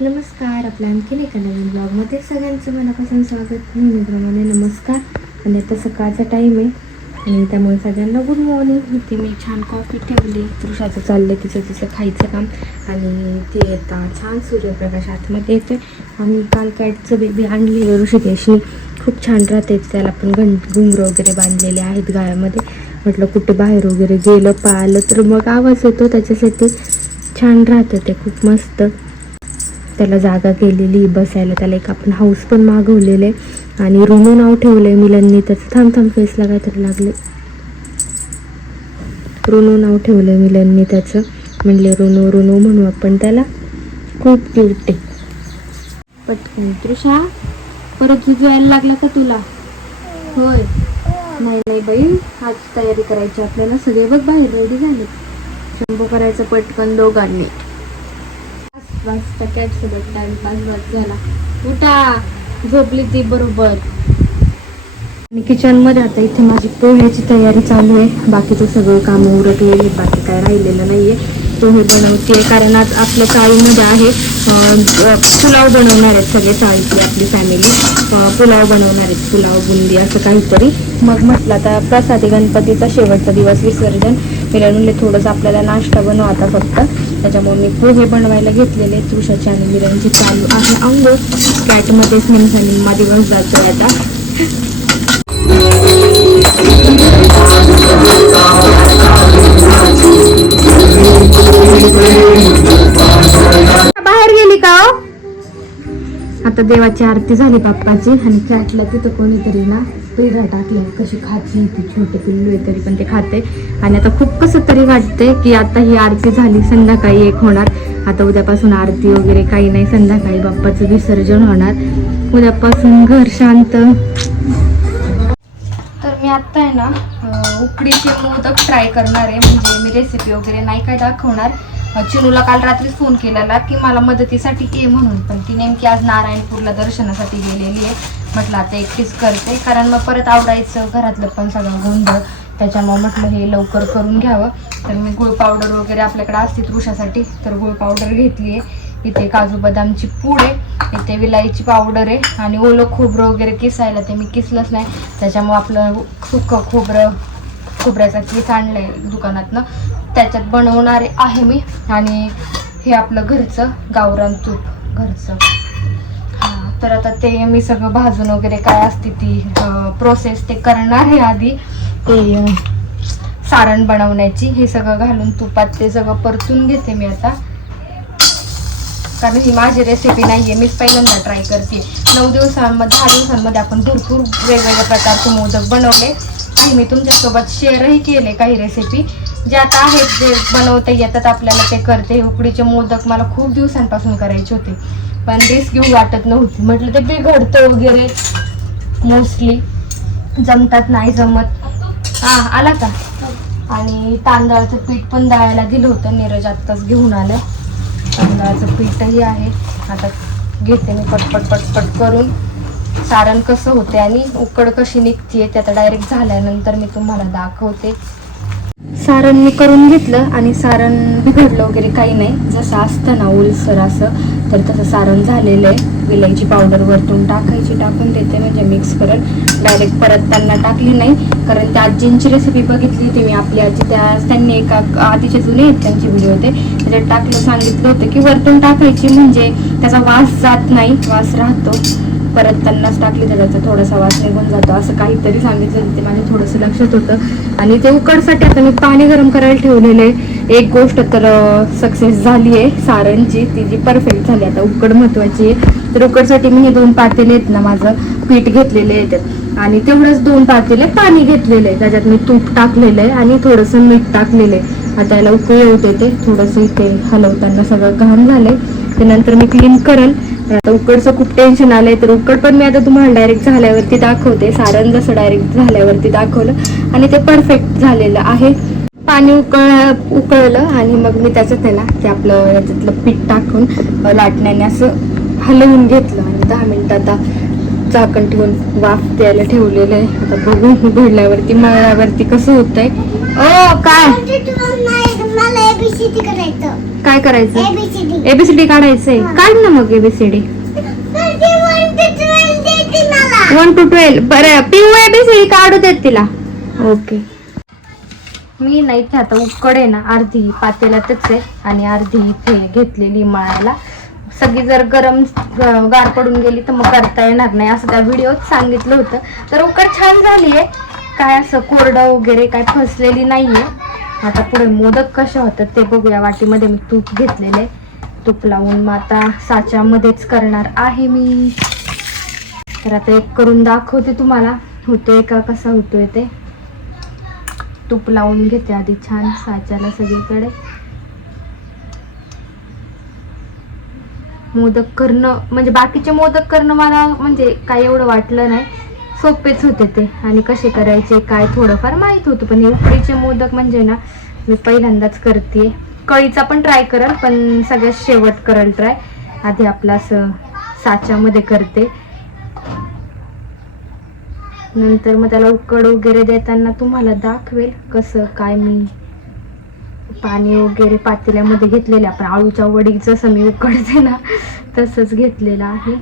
नमस्कार आपल्या आणखीन एका नवीन ब्लॉगमध्ये सगळ्यांचं मनापासून स्वागत. नेहमीप्रमाणे नमस्कार. आणि आता सकाळचा टाईम आहे आणि त्यामुळे सगळ्यांना गुड मॉर्निंग इथे मी छान कॉफी ठेवली. तृषाचं चाललं तिचं तिचं खायचं काम. आणि ते आता छान सूर्यप्रकाश आतमध्ये येते आम्ही काल कॅटचं बेबी आणलेलं ऋषिकेशनी खूप छान राहते. त्याला पण घं घुंगर वगैरे बांधलेले आहेत गाळ्यामध्ये म्हटलं कुठे बाहेर वगैरे गेलं पाहिलं तर मग आवाज येतो त्याच्यासाठी. छान राहतं ते खूप मस्त. त्याला जागा केलेली बसायला त्याला एक आपण हाऊस पण मागवलेलं आहे आणि रूम नाव ठेवलंय मुलांनी त्याचं थांब थांब फेसला काहीतरी लागले. रुनू नाव ठेवलंय मुलांनी त्याचं. म्हणले रुनू रुनू म्हणू आपण त्याला. खूप क्यूट आहे. पटकन तृषा परत जुजवायला लागला का तुला? होय. नाही नाही बाई. आज तयारी करायची आपल्याला. सगळे बघ बाहेर रेडी झाले. शंभू करायचं पटकन दोघांनी. वाजता कॅट सोबत टाइमपास वाज झाला. उठा. झोपली ती बरोबर. आणि किचनमध्ये आता इथे माझी पोह्याची तयारी चालू आहे. बाकीचं सगळं काम उरकलेले बाकी काय राहिलेलं नाही आहे पोहे बनवते कारण आज आपल्या चाळीमध्ये आहे. पुलाव बनवणार आहेत सगळे चाळीतली आपली फॅमिली पुलाव बनवणार आहेत. पुलाव बुंदी असं काहीतरी. मग म्हटलं आता प्रसादी गणपतीचा शेवटचा दिवस विसर्जन. तिला थोडंसं आपल्याला नाश्ता बनव आता फक्त. त्याच्यामुळे मी पोहे बनवायला घेतलेले तुळशाची आणि मिरांची चालू आहे. अंघोळ कॅटमध्येच निमसा निम्मा दिवस जातोय आता. बाहेर गेली का हो? आता देवाची आरती झाली बाप्पाची आणि कॅटला तिथं कोणीतरी ना पेढा टाकले. कशी खाते ती छोटे पिल्लू आहे तरी पण ते खाते. आणि आता खूप कसं तरी वाटतंय की आता ही आरती झाली संध्याकाळी एक होणार. आता उद्यापासून आरती वगैरे काही नाही संध्याकाळी बाप्पाचं विसर्जन होणार. उद्यापासून घर शांत. तर मी आत्ता आहे ना उकडीचे मोदक ट्राय करणार आहे. म्हणजे मी रेसिपी वगैरे नाही काय दाखवणार. चिनूला काल रात्री फोन केलेला की मला मदतीसाठी ये म्हणून. पण ती नेमकी आज नारायणपूरला दर्शनासाठी गेलेली आहे. म्हटलं आता एकटीच करते. कारण मग परत आवडायचं घरातलं पण सगळं गोंधळ त्याच्यामुळं म्हटलं हे लवकर करून घ्यावं. तर मी गुळ पावडर वगैरे आपल्याकडे असते तृषासाठी तर गुळ पावडर घेतली आहे. इथे काजू बदामची पूड आहे. इथे विलायची पावडर आहे. आणि ओलं खोबरं वगैरे किसायला ते मी किसलंच नाही. त्याच्यामुळं आपलं सुकं खोबरं खोबऱ्याचा किस आहे दुकानातनं. त्याच्यात बनवणारे आहे मी. आणि हे आपलं घरचं गावरान तूप घरचं. हां तर आता ते मी सगळं भाजून वगैरे काय असते ती प्रोसेस ते करणार आहे आधी. ते सारण बनवण्याची. हे सगळं घालून तुपात ते सगळं परतून घेते मी आता. कारण ही माझी रेसिपी नाही आहे मीच पहिल्यांदा ट्राय करते. नऊ दिवसांमध्ये दहा दिवसांमध्ये आपण भरपूर वेगवेगळ्या प्रकारचे मोदक बनवले. आणि मी तुमच्यासोबत शेअरही केले काही रेसिपी जे आता आहेत जे बनवता येतात आपल्याला ते करते. उकडीचे मोदक मला खूप दिवसांपासून करायचे होते. पण रिस्क घेऊ वाटत नव्हती. म्हटलं ते बिघडतं वगैरे. मोस्टली जमतात नाही जमत. हा आला का? आणि तांदळाचं पीठ पण दळायला दिलं होतं. नीरज आत्ताच घेऊन आलं. तांदळाचं पीठही आहे. आता घेते मी पटपट पटपट करून. सारण कसं होते आणि उकड कशी निघते ते आता डायरेक्ट झाल्यानंतर मी तुम्हाला दाखवते. सारण मी करून घेतलं आणि सारण बिघडलं वगैरे काही नाही. जसं असतं ना ओलसर असं तर तसं सारण झालेलं आहे. विलायची पावडर वरतून टाकायची टाकून देते म्हणजे मिक्स करत डायरेक्ट परत त्यांना टाकली नाही. कारण त्या आजींची रेसिपी बघितली होती मी. आपली आजी त्या त्यांनी एका आधीचे जुने आहेत त्यांचे व्हिडिओ होते त्याच्यात टाकलं सांगितलं होतं की वरतून टाकायची. म्हणजे त्याचा वास जात नाही वास राहतो. परत त्यांनाच टाकली तर त्याचा थोडासा वास निघून जातो. असं काहीतरी सांगितलं ते माझ्या थोडंसं लक्षात होतं. आणि ते उकडसाठी आता मी पाणी गरम करायला ठेवलेलं आहे. एक गोष्ट तर सक्सेस झाली आहे. सारणची ती जी परफेक्ट झाली आता उकड महत्वाची आहे. तर उकडसाठी मी हे दोन पातेले आहेत ना माझं पीठ घेतलेले आहेत आणि तेवढंच दोन पातेले पाणी घेतलेलं आहे. त्याच्यात मी तूप टाकलेलं आहे आणि थोडंसं मीठ टाकलेलं आहे. आता याला उकळी येऊ देते. थोडंसं इथे हलवताना सगळं घाण झालं आहे नंतर मी क्लीन करल. आता उकडचं खूप टेन्शन आलंय तर उकड पण मी आता तुम्हाला डायरेक्ट झाल्यावरती दाखवते. सारण जसं डायरेक्ट झाल्यावरती दाखवलं. आणि ते परफेक्ट झालेलं आहे. पाणी उकळ उकळलं आणि मग मी त्याच्यात आहे ना ते आपलं याच्यातलं पीठ टाकून लाटण्याने असं हलवून घेतलं. आणि दहा मिनिटं आता झाकण ठेवून वाफ द्यायला ठेवलेलं आहे. आता बघू उघडल्यावरती मळल्यावरती कसं होतंय. ओ काय? करायचं. काय करायचं? एबीसीडी काढायचंय. काढ ना मग एबीसीडी वन टू ट्वेल्व बरं पिऊ एबीसीडी काढू देत तिला. ओके मी नाही ते आता उकड आहे ना अर्धी पातेला आहे आणि अर्धी इथे घेतलेली मळायला सगळी जर गरम गार पडून गेली तर मग करता येणार नाही असं त्या व्हिडिओत सांगितलं होतं. तर उकड छान झाली आहे. काय असं कोरडं वगैरे काय फसलेली नाहीये. आता पुढे मोदक कसे होतात ते बघूया. वाटीमध्ये मी तूप घेतलेले तूप लावून मग आता साच्यामध्येच करणार आहे मी. तर आता एक करून दाखवते तुम्हाला. होतोय का कसा होतोय ते. तूप लावून घेते आधी छान साच्याला सगळीकडे. मोदक करणं म्हणजे बाकीचे मोदक करणं मला म्हणजे काय एवढं वाटलं नाही. सोपेच होते ते. आणि कसे करायचे काय थोडंफार माहीत होतं पण हे उकडीचे मोदक म्हणजे ना मी पहिल्यांदाच करते कळीचा पण ट्राय करल पण सगळ्यात शेवट करल ट्राय आधी आपला असं साच्यामध्ये करते. नंतर मग त्याला उकड वगैरे देताना तुम्हाला दाखवेल कसं काय मी पाणी वगैरे पातेल्यामध्ये घेतलेलं आपण आळूच्या वडी जसं मी उकडते ना तसंच घेतलेलं आहे.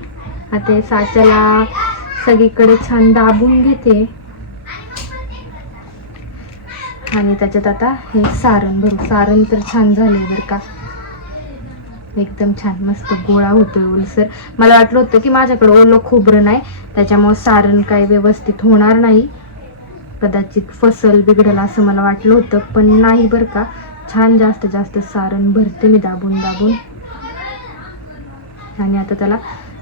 आता साच्याला सगळीकडे छान दाबून घेते. आणि त्याच्यात आता. हे सारण भरू. सारण तर छान झाले बरं का. एकदम छान. मस्त गोळा होतोय ओलसर. मला वाटलं होतं की माझ्याकडे ओलं खोबरं नाही. त्याच्यामुळं सारण काही व्यवस्थित होणार नाही. कदाचित फसल बिघडलं असं मला वाटलं होतं पण नाही बरं का. छान जास्त जास्त सारण भरते मी दाबून दाबून. आणि आता त्याला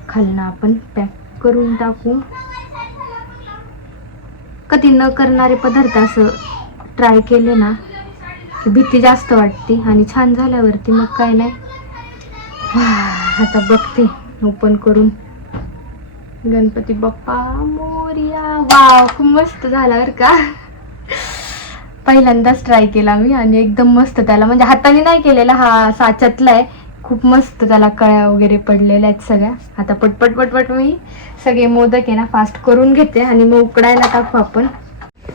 खालनं आपण पॅक करून टाकू. कधी न करणारे पदार्थ असं ट्राय केले ना की भीती जास्त वाटते आणि छान झाल्यावरती मग काय नाही. आता बघते ओपन करून. गणपती बाप्पा मोर्या. वाव खूप मस्त झाला बरं का. पहिल्यांदाच ट्राय केला मी आणि एकदम मस्त त्याला. म्हणजे हाताने नाही केलेला हा साच्यातला आहे. खूप मस्त त्याला कळ्या वगैरे पडलेल्या आहेत सगळ्या. आता पटपट पटपट मी सगळे मोदक आहे ना फास्ट करून घेते आणि मग उकडायला टाकू आपण.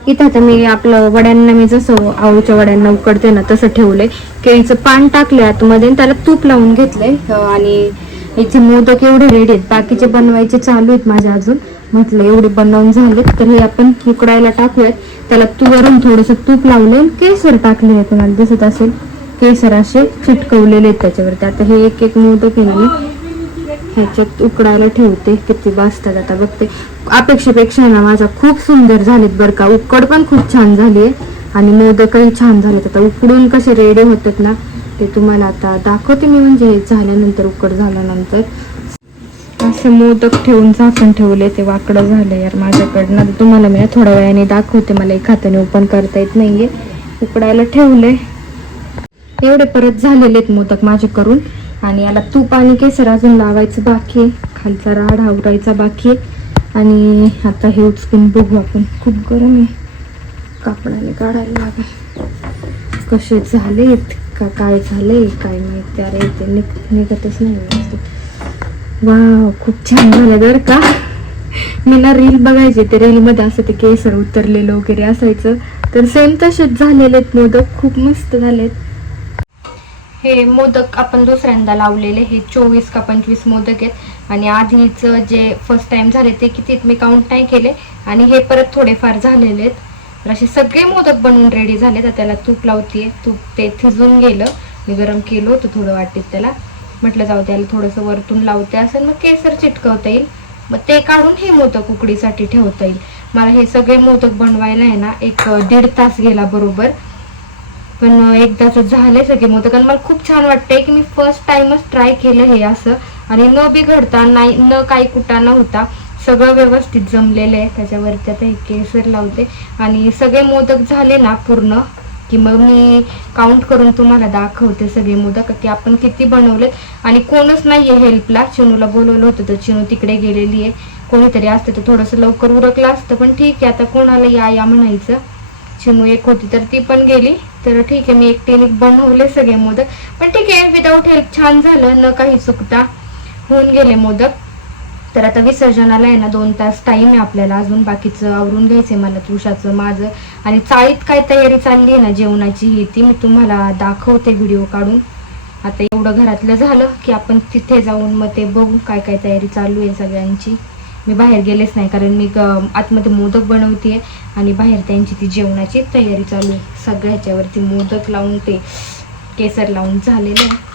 इथं आता मी आपलं वड्यांना मी जसं आळूच्या वड्यांना उकडते ना तसं ठेवलंय. केळीचं पान टाकले आतमध्ये त्याला तूप लावून घेतलंय. आणि याचे मोदक एवढे रेडी आहेत. बाकीचे बनवायचे चालू आहेत माझे अजून. म्हटलं एवढे बनवून झालेत तर हे आपण उकडायला टाकूयात. त्याला तू वरून थोडंसं तूप लावले केसर टाकले आहे तुम्हाला दिसत असेल. केसर असे चिटकवलेले आहेत त्याच्यावरती. आता हे एक एक मोदक आहे ह्याच्यात उकडायला ठेवते किती वाजतात आता बघते. अपेक्षेपेक्षा ना माझा खूप सुंदर झालेत बरं का. उकड पण खूप छान झाली आहे. आणि मोदकही छान झालेत. आता उकडून कसे रेडी होतात ना ते तुम्हाला आता दाखवते मी म्हणजे हे झाल्यानंतर उकड झाल्यानंतर. असं मोदक ठेवून झाकण ठेवले ते वाकडं झालं यार माझ्याकडनं. आता तुम्हाला मी थोड्या वेळाने दाखवते मला एक हाताने ओपन करता येत नाहीये. उकडायला ठेवले एवढे परत झालेले आहेत मोदक माझे करून आणि याला तूप आणि केसर अजून लावायचं बाकी आहे. खालचा राड आवरायचा बाकी आहे. आणि आता हे उचकून बघू आपण. खूप गरम आहे. कापडाने काढायला लागेल. कसे झालेत? का काय झाले काय माहिती? अरे ते निघ निघतच नाही व्यवस्थित खूप छान झालं बरं का? मला रील बघायचे ते रीलमध्ये असं ते केसर उतरलेलं वगैरे असायचं. तर सेम तसेच झालेले आहेत मोदक. खूप मस्त झालेत. हे मोदक आपण दुसऱ्यांदा लावलेले. हे चोवीस का पंचवीस मोदक आहेत. आणि आधीचं जे फर्स्ट टाइम झाले ते किती मी काउंट नाही केले. आणि हे परत थोडेफार झालेले आहेत. तर असे सगळे मोदक बनवून रेडी झाले तर त्याला तूप लावतीये. तूप ते थिजून गेलं. मी गरम केलं होतं थोडं वाटीत त्याला. म्हटलं जाऊ त्याला थोडंसं वरतून लावते असेल मग केसर चिटकवता येईल. मग ते काढून हे मोदक उकडीसाठी ठेवता येईल. मला हे सगळे मोदक बनवायला आहे ना एक दीड तास गेला बरोबर. पण एकदाच झाले सगळे मोदक. आणि मला खूप छान वाटतंय की मी फर्स्ट टाइमच ट्राय केलं हे असं. आणि न बिघडता नाही न काही कुटा न होता सगळं व्यवस्थित जमलेलं आहे. त्याच्यावरती आता हे केसर लावते. आणि सगळे मोदक झाले ना पूर्ण की मग मी काउंट करून तुम्हाला दाखवते सगळे मोदक की आपण किती बनवलेत. आणि कोणच नाही आहे हेल्पला चिनूला बोलवलं होतं तर चिनू तिकडे गेलेली आहे. कोणीतरी असतं तर थोडंसं लवकर उरकलं असतं. पण ठीक आहे आता कोणाला या या म्हणायचं. चिमू एक होती तर ती पण गेली. तर ठीक आहे मी एकटीने बनवले सगळे मोदक. पण ठीक आहे विदाऊट हेल्प छान झालं. न काही चुकता होऊन गेले मोदक. तर आता विसर्जनाला आहे ना दोन तास टाइम आहे आपल्याला. अजून बाकीचं आवरून घ्यायचंय मला तुषाचं माझं. आणि चाळीत काय तयारी चालली आहे ना जेवणाची ही ती मी तुम्हाला दाखवते व्हिडिओ काढून. आता एवढं घरातलं झालं की आपण तिथे जाऊन मग ते बघू काय काय तयारी चालू आहे सगळ्यांची. मी बाहेर गेलेच नाही कारण मी ग- आतमध्ये मोदक बनवते आणि बाहेर त्यांची ती जेवणाची तयारी चालू आहे. सगळ्याच्यावरती मोदक लावून ते केसर लावून झालेलं आहे.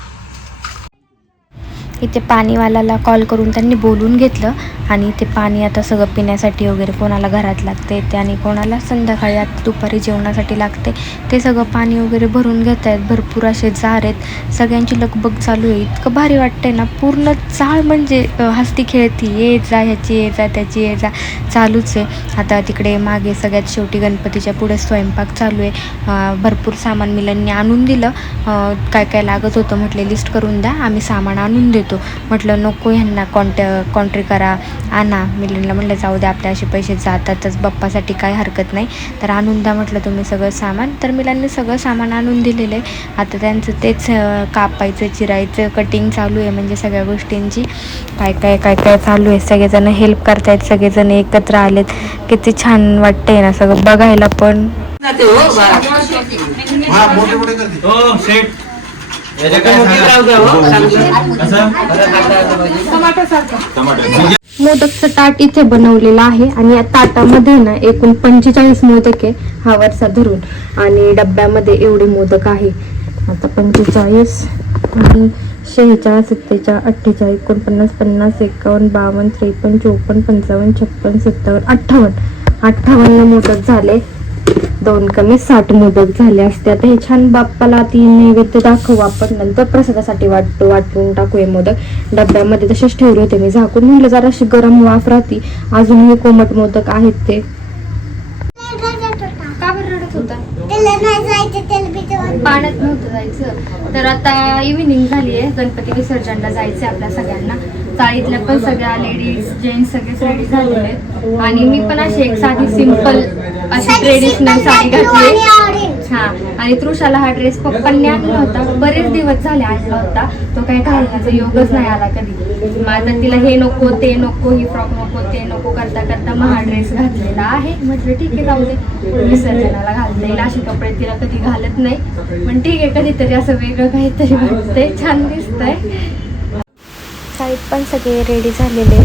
इथे पाणीवाल्याला कॉल करून त्यांनी बोलून घेतलं आणि ते पाणी आता सगळं पिण्यासाठी वगैरे कोणाला घरात लागते ते आणि कोणाला संध्याकाळी आता दुपारी जेवणासाठी लागते ते सगळं पाणी वगैरे भरून घेत आहेत भरपूर असे जार आहेत. सगळ्यांची लगबग चालू आहे. इतकं भारी वाटते ना. पूर्ण चाळ म्हणजे हस्ती खेळती. ये जा ह्याची ये जा त्याची ये जा. चालूच आहे. आता तिकडे मागे सगळ्यात शेवटी गणपतीच्या पुढे स्वयंपाक चालू आहे. भरपूर सामान मिलांनी आणून दिलं. काय काय लागत होतं म्हटले लिस्ट करून द्या. आम्ही सामान आणून देतो. म्हटलं नको ह्यांना कॉन्ट कॉन्ट्री करा. आणा. मिलिंदला म्हटलं जाऊ द्या आपल्या असे पैसे जातातच. बाप्पासाठी काय हरकत नाही. तर आणून द्या म्हटलं तुम्ही सगळं सामान. तर मिलांनी सगळं सामान आणून दिलेलं आहे. आता त्यांचं तेच कापायचं चिरायचं कटिंग चालू आहे म्हणजे सगळ्या गोष्टींची. काय काय काय काय चालू आहे? सगळेजण हेल्प करतायत सगळेजण एकत्र आलेत. किती छान वाटतंय ना सगळं बघायला पण. मोदकचं ताट इथे बनवलेलं आहे आणि या ताटामध्ये ना एकूण पंचेचाळीस मोदक आहे हा वरचा धरून. आणि डब्यामध्ये एवढे मोदक आहे. आता पंचेचाळीस आणि शेहेचाळीस सत्तेचाळीस अठ्ठेचाळीस एकोणपन्नास पन्नास एकावन्न बावन्न त्रेपन्न चोपन्न पंचावन्न छप्पन्न सत्तावन्न अठ्ठावन्न. अठ्ठावन्न मोदक झाले. दोन कमी साठ मोदक झाले असते. आता हे छान बाप्पाला ती नैवेद्य दाखवू आपण. नंतर प्रसादासाठी वाटतो वाटून टाकू हे मोदक. डब्यामध्ये तसेच ठेवले होते मी. झाकून म्हणलं जराशी गरम वाफ राहती. अजूनही कोमट मोदक आहेत ते. पाण्यात नव्हतं जायचं. तर आता इव्हिनिंग झाली आहे. गणपती विसर्जनला जायचं आपल्या सगळ्यांना. चाळीतल्या पण सगळ्या लेडीज जेंट्स सगळेच रेडी झालेले आहेत. आणि मी पण अशी एक साधी सिंपल अशी ट्रेडिशनल साडी घातली हा. आणि तृषाला हा ड्रेस पप्पांनी आणला होता. बरेच दिवस झाले आणला होता. तो काही घालण्याचा योगच नाही आला कधी. आता तिला हे नको ते नको ही फ्रॉक नको ते नको करता करता मग हा ड्रेस घातलेला आहे. म्हटलं ठीक आहे जाऊ दे. विसर्जनाला घालता येईल. असे कपडे तिला कधी घालत नाही. पण ठीक आहे कधीतरी असं वेगळं काहीतरी वाटतंय. छान दिसतंय. पण सगळे रेडी झालेले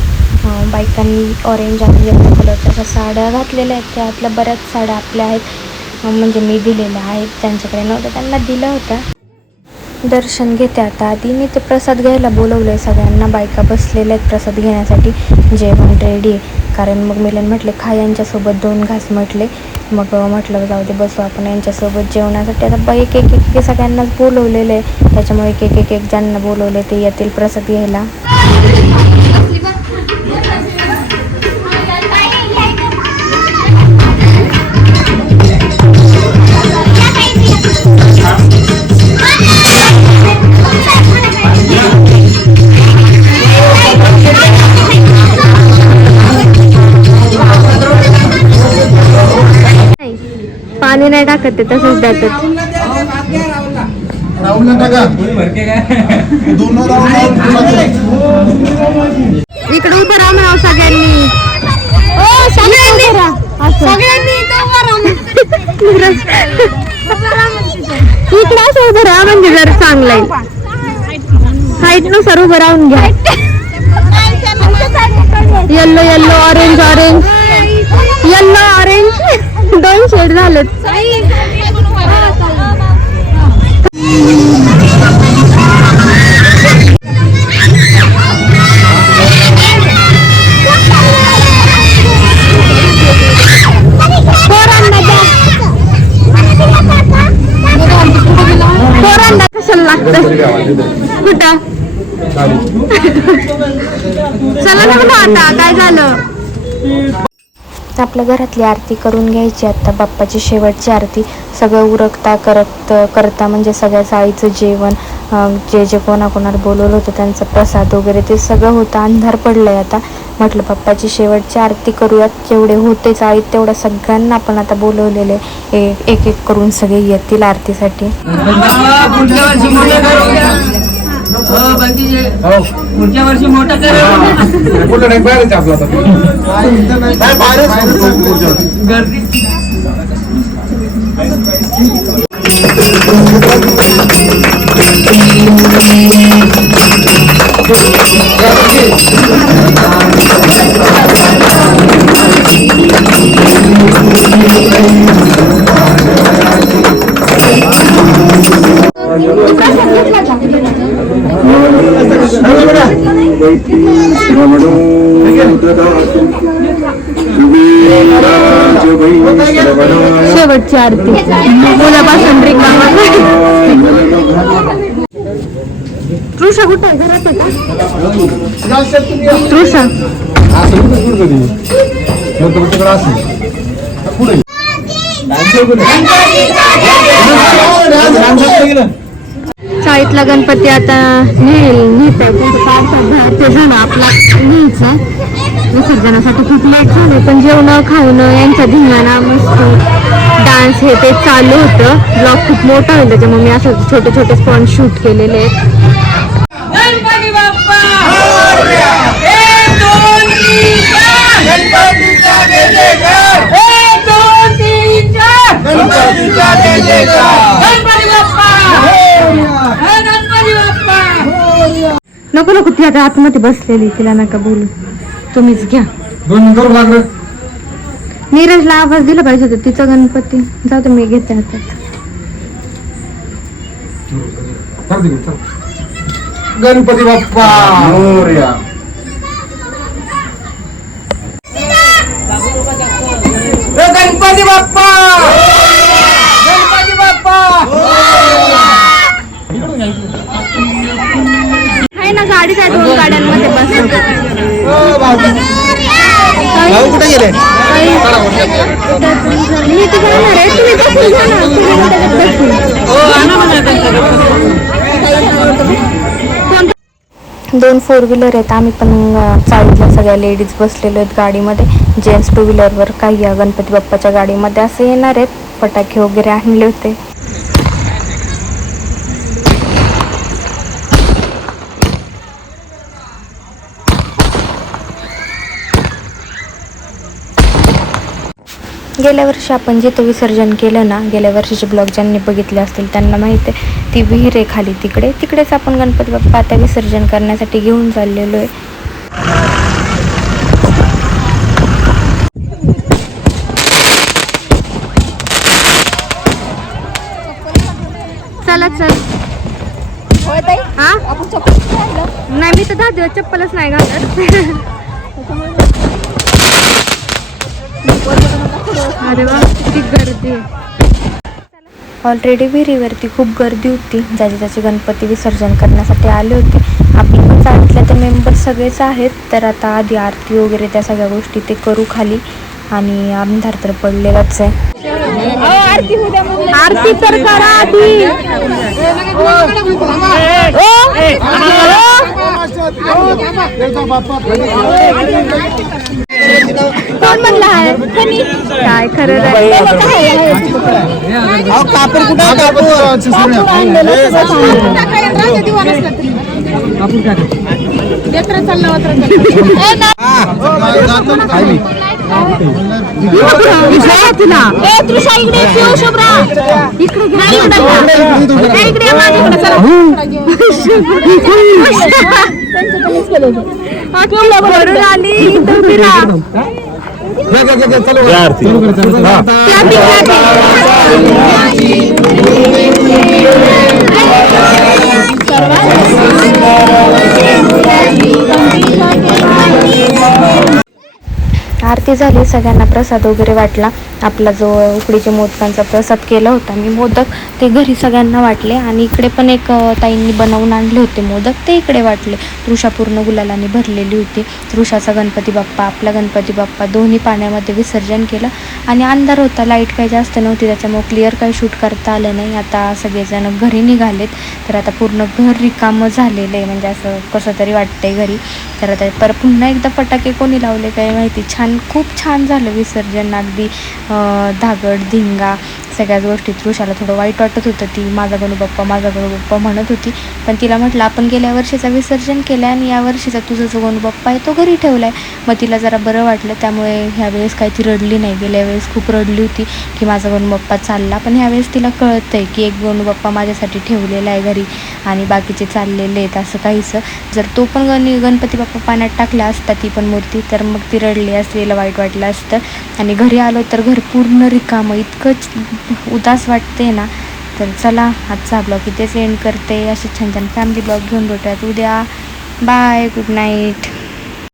बायकांनी ऑरेंज आणि येलो कलरच्या अशा साड्या घातलेल्या आहेत. त्यातल्या बऱ्याच साड्या आपल्या आहेत. म्हणजे मी दिलेल्या आहेत. त्यांच्याकडे नव्हत्या. त्यांना दिलं होतं दर्शन घेते आता. आधी मी ते प्रसाद घ्यायला बोलवलं आहे सगळ्यांना बायका बसलेल्या आहेत प्रसाद घेण्यासाठी. जेवण रेडी कारण मग मिलन म्हटले खा यांच्यासोबत दोन घास म्हटले. मग म्हटलं जाऊ दे बसू आपण यांच्यासोबत जेवणासाठी. आता ब एक एक एक एक सगळ्यांनाच बोलवलेलं आहे. त्याच्यामुळे एक एक एक एक ज्यांना बोलवले ते येतील प्रसाद घ्यायला. पाणी नाही टाकत ते तसंच देतात इकडे उभं राहा म्हणावं सगळ्यांनी. सगळ्यांनी इकडे असं. उभं राहा म्हणजे जर चांगलं आहे. हाईटनुसार उभं राहून घ्या. Yellow yellow orange orange yellow orange दोन शेड झालेत. कुठं? चला ना म्हणा आता काय झालं? आपल्या घरातली आरती करून घ्यायची आता. बाप्पाची शेवटची आरती. सगळं उरकता करत करता म्हणजे सगळ्या चाळीचं जेवण जे जे कोणाकोणाला बोलवलं होतं त्यांचा प्रसाद वगैरे ते सगळं होतं. अंधार पडलंय आता. म्हटलं बाप्पाची शेवटची आरती करूयात. जेवढे होते चाळीत तेवढ्या सगळ्यांना आपण आता बोलवलेले एक एक करून सगळे येतील आरतीसाठी. पुढच्या वर्षी मोठं करूया हो. बाकीचे पुढच्या वर्षी मोठं करूया कुठं नाही बाहेरच आपला आता. नाही बाहेरच शेवटची आरती. मुलापासून रिकामा. तृषा कुठं आहे? घरात आहे का? तृषा. शाळेतला गणपती आता नेल नेत आहे. तो झालं आपला न्यायचा विसर्जनासाठी खूप लेट झाले पण जेवणं खावणं यांचा धिंगाणा मस्त डान्स हे ते चालू होतं. ब्लॉग खूप मोठा होईल त्याच्यामुळे मी असं छोटे छोटे स्पॉट शूट केलेले आहेत. गणपती बाप्पा एक दोन तीन चार गणपतीचा जय जयकार एक दोन तीन चार गणपतीचा जय जयकार गणपती बाप्पा हे गणपती बाप्पा नको नको ती आता आतमध्ये बसलेली तिला नका बोलू. तुम्हीच घ्या. दोन लागलं नीरजला आवाज दिला पाहिजे होता तिचा गणपती. जाऊ दे मी घेते हातात कर. गणपती बाप्पा. मोरया हे गणपती बाप्पा गणपती बाप्पा आहे ना गाडीच आहे दोन गाड्यांमध्ये बस भाऊ कुठे गेले मी तिकडे येणार आहे तुम्ही बसून घ्या ना तुम्ही त्याच्यात बसून. दोन फोर व्हीलर आहेत. आम्ही पण चालतल्या सगळ्या लेडीज बसलेलो आहेत गाडीमध्ये. जेंट्स टू व्हीलरवर काही या गणपती बाप्पाच्या गाडीमध्ये असे येणार आहेत. फटाके वगैरे आणले होते. गेल्या वर्षी आपण जिथं विसर्जन केलं ना गेल्या वर्षीचे ब्लॉग ज्यांनी बघितले असतील त्यांना माहिती आहे ती विहीर आहे खाली तिकडे. तिकडेच आपण गणपती बाप्पा आता विसर्जन करण्यासाठी घेऊन चाललेलो आहे. चला चल. हा? नाही मी तर दहा दिवस चप्पलच नाही घालत. अरे वा किती गर्दी. ऑलरेडी विहिरीवरती खूप गर्दी होती ज्याचे त्याचे गणपती विसर्जन करण्यासाठी आले होते. आपले पण चाळीतले ते मेंबर सगळेच आहेत तर आता आधी आरती वगैरे त्या सगळ्या गोष्टी ते करू खाली. आणि अंधार तर पडलेलाच आहे. आरती तर करा आधी. कोण म्हणला आहे? काय खरं कापूर तुला. ए तृषा इकडे पिऊ शुभ्रा. इकडे घे, इकडे घे. ए, इकडे ये माझ्याकडे, चला. तुला. आरती झाली सगळ्यांना प्रसाद वगैरे वाटला. आपला जो उकडीच्या मोदकांचा प्रसाद केला होता मी मोदक ते घरी सगळ्यांना वाटले आणि इकडे पण एक ताईंनी बनवून आणले होते मोदक ते इकडे वाटले. तृषा पूर्ण गुलालाने भरलेली होती. तृषाचा गणपती बाप्पा आपला गणपती बाप्पा दोन्ही पाण्यामध्ये विसर्जन केलं आणि अंधार होता लाइट काही जास्त नव्हती त्याच्यामुळे क्लिअर काही शूट करता आलं नाही. आता सगळेजण घरी निघालेत. तर आता पूर्ण घर रिकामं झालेलं आहे. म्हणजे असं कसं तरी वाटतंय घरी. तर आता पर पुन्हा एकदा फटाके कोणी लावले काय माहिती? छान खूप छान झालं विसर्जन. अगदी धागड धिंगा सगळ्याच गोष्टी तृषाला थोडं वाईट वाटत होतं. ती माझा गणू बाप्पा माझा गणू बाप्पा म्हणत होती. पण तिला म्हटलं आपण गेल्या वर्षीचा विसर्जन केलं आहे आणि या वर्षीचा तुझा जो गणू बाप्पा आहे तो घरी ठेवला आहे मग तिला जरा बरं वाटलं. त्यामुळे ह्या वेळेस काही ती रडली नाही. गेल्या वेळेस खूप रडली होती की माझा गणू बाप्पा चालला. पण ह्यावेळेस तिला कळत आहे की एक गणू बाप्पा माझ्यासाठी ठेवलेला आहे घरी आणि बाकीचे चाललेले आहेत असं काहीसं. जर तो पण गण गणपती बाप्पा पाण्यात टाकला असता ती पण मूर्ती तर मग ती रडली असलेलं वाईट वाटलं असतं. आणि घरी आलो तर घर पूर्ण रिकामं. इतकंच उदास वाटते ना तर चला आजचा ब्लॉग इथेच एंड करते. असे छान छान फॅमिली ब्लॉग घेऊन भेटूयात. उद्या. Bye good night